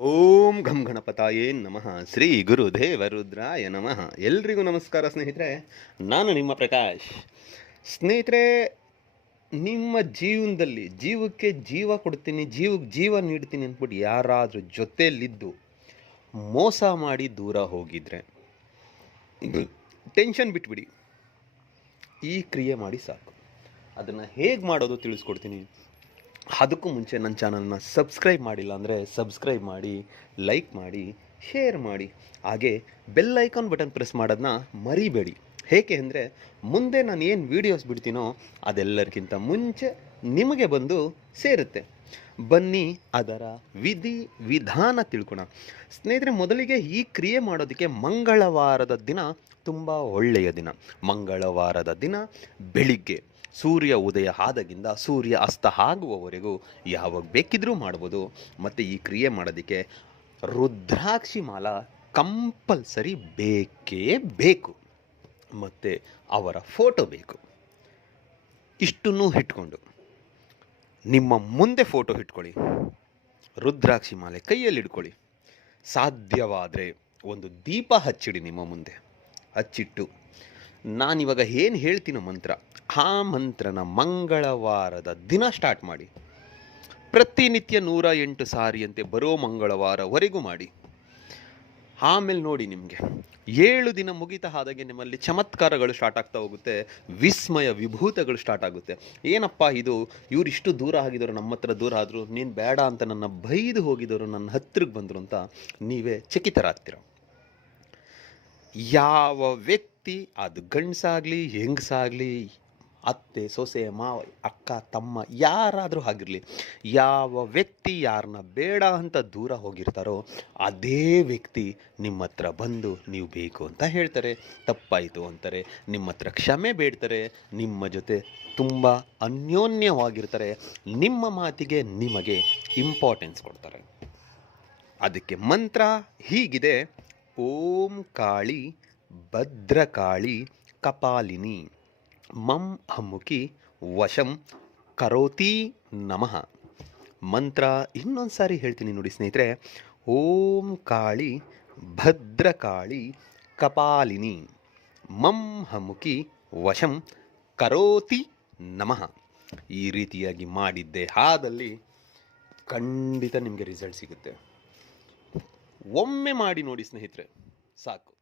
ಓಂ ಘಂ ಗಣಪತಾಯೇ ನಮಃ. ಶ್ರೀ ಗುರುದೇವ ರುದ್ರಾಯ ನಮಃ. ಎಲ್ರಿಗೂ ನಮಸ್ಕಾರ ಸ್ನೇಹಿತರೆ, ನಾನು ನಿಮ್ಮ ಪ್ರಕಾಶ್. ಸ್ನೇಹಿತರೆ, ನಿಮ್ಮ ಜೀವನದಲ್ಲಿ ಜೀವಕ್ಕೆ ಜೀವ ಕೊಡ್ತೀನಿ, ಜೀವಕ್ಕೆ ಜೀವ ನೀಡ್ತೀನಿ ಅಂದ್ಬಿಟ್ಟು ಯಾರಾದರೂ ಜೊತೆಯಲ್ಲಿದ್ದು ಮೋಸ ಮಾಡಿ ದೂರ ಹೋಗಿದ್ರೆ ಟೆನ್ಷನ್ ಬಿಟ್ಬಿಡಿ, ಈ ಕ್ರಿಯೆ ಮಾಡಿ ಸಾಕು. ಅದನ್ನು ಹೇಗೆ ಮಾಡೋದು ತಿಳಿಸ್ಕೊಡ್ತೀನಿ. ಅದಕ್ಕೂ ಮುಂಚೆ ನನ್ನ ಚಾನಲ್ನ ಸಬ್ಸ್ಕ್ರೈಬ್ ಮಾಡಿಲ್ಲ ಅಂದರೆ ಸಬ್ಸ್ಕ್ರೈಬ್ ಮಾಡಿ, ಲೈಕ್ ಮಾಡಿ, ಶೇರ್ ಮಾಡಿ, ಹಾಗೆ ಬೆಲ್ ಐಕಾನ್ ಬಟನ್ ಪ್ರೆಸ್ ಮಾಡೋದನ್ನ ಮರಿಬೇಡಿ. ಏಕೆ ಅಂದರೆ ಮುಂದೆ ನಾನು ಏನು ವೀಡಿಯೋಸ್ ಬಿಡ್ತೀನೋ ಅದೆಲ್ಲರಿಗಿಂತ ಮುಂಚೆ ನಿಮಗೆ ಬಂದು ಸೇರುತ್ತೆ. ಬನ್ನಿ ಅದರ ವಿಧಿ ವಿಧಾನ ತಿಳ್ಕೊಣ. ಸ್ನೇಹಿತರೆ, ಮೊದಲಿಗೆ ಈ ಕ್ರಿಯೆ ಮಾಡೋದಕ್ಕೆ ಮಂಗಳವಾರದ ದಿನ ತುಂಬ ಒಳ್ಳೆಯ ದಿನ. ಮಂಗಳವಾರದ ದಿನ ಬೆಳಿಗ್ಗೆ ಸೂರ್ಯ ಉದಯ ಆದಾಗಿಂದ ಸೂರ್ಯ ಅಸ್ತ ಆಗುವವರೆಗೂ ಯಾವಾಗ ಬೇಕಿದ್ರೂ ಮಾಡ್ಬೋದು. ಮತ್ತು ಈ ಕ್ರಿಯೆ ಮಾಡೋದಕ್ಕೆ ರುದ್ರಾಕ್ಷಿ ಮಾಲ ಕಂಪಲ್ಸರಿ ಬೇಕೇ ಬೇಕು, ಮತ್ತು ಅವರ ಫೋಟೋ ಬೇಕು. ಇಷ್ಟನ್ನು ಇಟ್ಕೊಂಡು ನಿಮ್ಮ ಮುಂದೆ ಫೋಟೋ ಇಟ್ಕೊಳ್ಳಿ, ರುದ್ರಾಕ್ಷಿ ಮಾಲೆ ಕೈಯಲ್ಲಿ ಇಟ್ಕೊಳ್ಳಿ. ಸಾಧ್ಯವಾದರೆ ಒಂದು ದೀಪ ಹಚ್ಚಿಡಿ ನಿಮ್ಮ ಮುಂದೆ. ಹಚ್ಚಿಟ್ಟು ನಾನಿವಾಗ ಏನು ಹೇಳ್ತೀನೋ ಮಂತ್ರ, ಆ ಮಂತ್ರನ ಮಂಗಳವಾರದ ದಿನ ಸ್ಟಾರ್ಟ್ ಮಾಡಿ. ಪ್ರತಿನಿತ್ಯ 108 ಸಾರಿಯಂತೆ ಬರೋ ಮಂಗಳವಾರವರೆಗೂ ಮಾಡಿ. ಆಮೇಲೆ ನೋಡಿ, ನಿಮಗೆ 7 ದಿನ ಮುಗಿತಾ ಆದಾಗೆ ನಿಮ್ಮಲ್ಲಿ ಚಮತ್ಕಾರಗಳು ಸ್ಟಾರ್ಟ್ ಆಗ್ತಾ ಹೋಗುತ್ತೆ, ವಿಸ್ಮಯ ವಿಭೂತಗಳು ಸ್ಟಾರ್ಟ್ ಆಗುತ್ತೆ. ಏನಪ್ಪ ಇದು, ಇವರಿಷ್ಟು ದೂರ ಆಗಿದ್ರು, ನಮ್ಮ ಹತ್ರ ದೂರ ಆದರು, ನೀನು ಬೇಡ ಅಂತ ನನ್ನ ಬೈದು ಹೋಗಿದ್ದವರು ನನ್ನ ಹತ್ತಿರಕ್ಕೆ ಬಂದರು ಅಂತ ನೀವೇ ಚಕಿತರಾಗ್ತೀರ. ಯಾವ ವ್ಯಕ್ತಿ, ಅದು ಗಂಡಸಾಗಲಿ ಹೆಂಗಸಾಗಲಿ, ಅತ್ತೆ ಸೊಸೆ ಮಾವ ಅಕ್ಕ ತಮ್ಮ ಯಾರಾದರೂ ಆಗಿರಲಿ, ಯಾವ ವ್ಯಕ್ತಿ ಯಾರನ್ನ ಬೇಡ ಅಂತ ದೂರ ಹೋಗಿರ್ತಾರೋ ಅದೇ ವ್ಯಕ್ತಿ ನಿಮ್ಮ ಹತ್ರ ಬಂದು ನೀವು ಬೇಕು ಅಂತ ಹೇಳ್ತಾರೆ, ತಪ್ಪಾಯಿತು ಅಂತಾರೆ, ನಿಮ್ಮ ಹತ್ರ ಕ್ಷಮೆ ಬೇಡ್ತಾರೆ, ನಿಮ್ಮ ಜೊತೆ ತುಂಬ ಅನ್ಯೋನ್ಯವಾಗಿರ್ತಾರೆ, ನಿಮ್ಮ ಮಾತಿಗೆ ನಿಮಗೆ ಇಂಪಾರ್ಟೆನ್ಸ್ ಕೊಡ್ತಾರೆ. ಅದಕ್ಕೆ ಮಂತ್ರ ಹೀಗಿದೆ: ಓಂ ಕಾಳಿ ಭದ್ರಕಾಳಿ ಕಪಾಲಿನಿ ಮಂ ಹಮ್ಮುಖಿ ವಶಂ ಕರೋತಿ ನಮಃ. ಮಂತ್ರ ಇನ್ನೊಂದು ಸಾರಿ ಹೇಳ್ತೀನಿ ನೋಡಿ ಸ್ನೇಹಿತರೆ. ಓಂ ಕಾಳಿ ಭದ್ರಕಾಳಿ ಕಪಾಲಿನಿ ಮಂ ಹಮ್ಮುಖಿ ವಶಂ ಕರೋತಿ ನಮಃ. ಈ ರೀತಿಯಾಗಿ ಮಾಡಿದ್ದೆ ಆದಲ್ಲಿ ಖಂಡಿತ ನಿಮಗೆ ರಿಸಲ್ಟ್ ಸಿಗುತ್ತೆ. ಒಮ್ಮೆ ಮಾಡಿ ನೋಡಿ ಸ್ನೇಹಿತರೆ, ಸಾಕು.